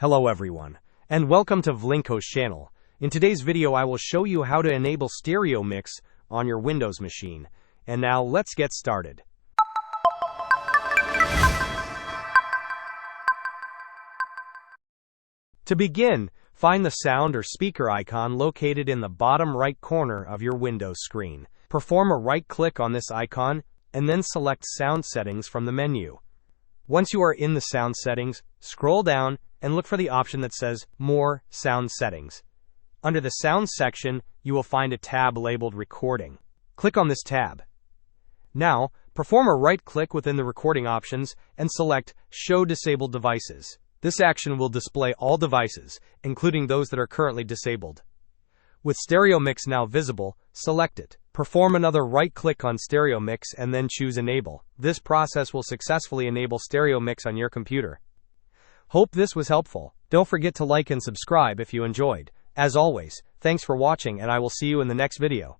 Hello everyone, and welcome to Vlinkoz channel. In today's video I will show you how to enable stereo mix on your Windows machine. And now let's get started. To begin, find the sound or speaker icon located in the bottom right corner of your Windows screen. Perform a right-click on this icon, and then select Sound Settings from the menu. Once you are in the sound settings, scroll down and look for the option that says More Sound Settings. Under the Sound section, you will find a tab labeled Recording. Click on this tab. Now, perform a right-click within the recording options and select Show Disabled Devices. This action will display all devices, including those that are currently disabled. With Stereo Mix now visible, select it. Perform another right-click on Stereo Mix and then choose Enable. This process will successfully enable Stereo Mix on your computer. Hope this was helpful. Don't forget to like and subscribe if you enjoyed. As always, thanks for watching and I will see you in the next video.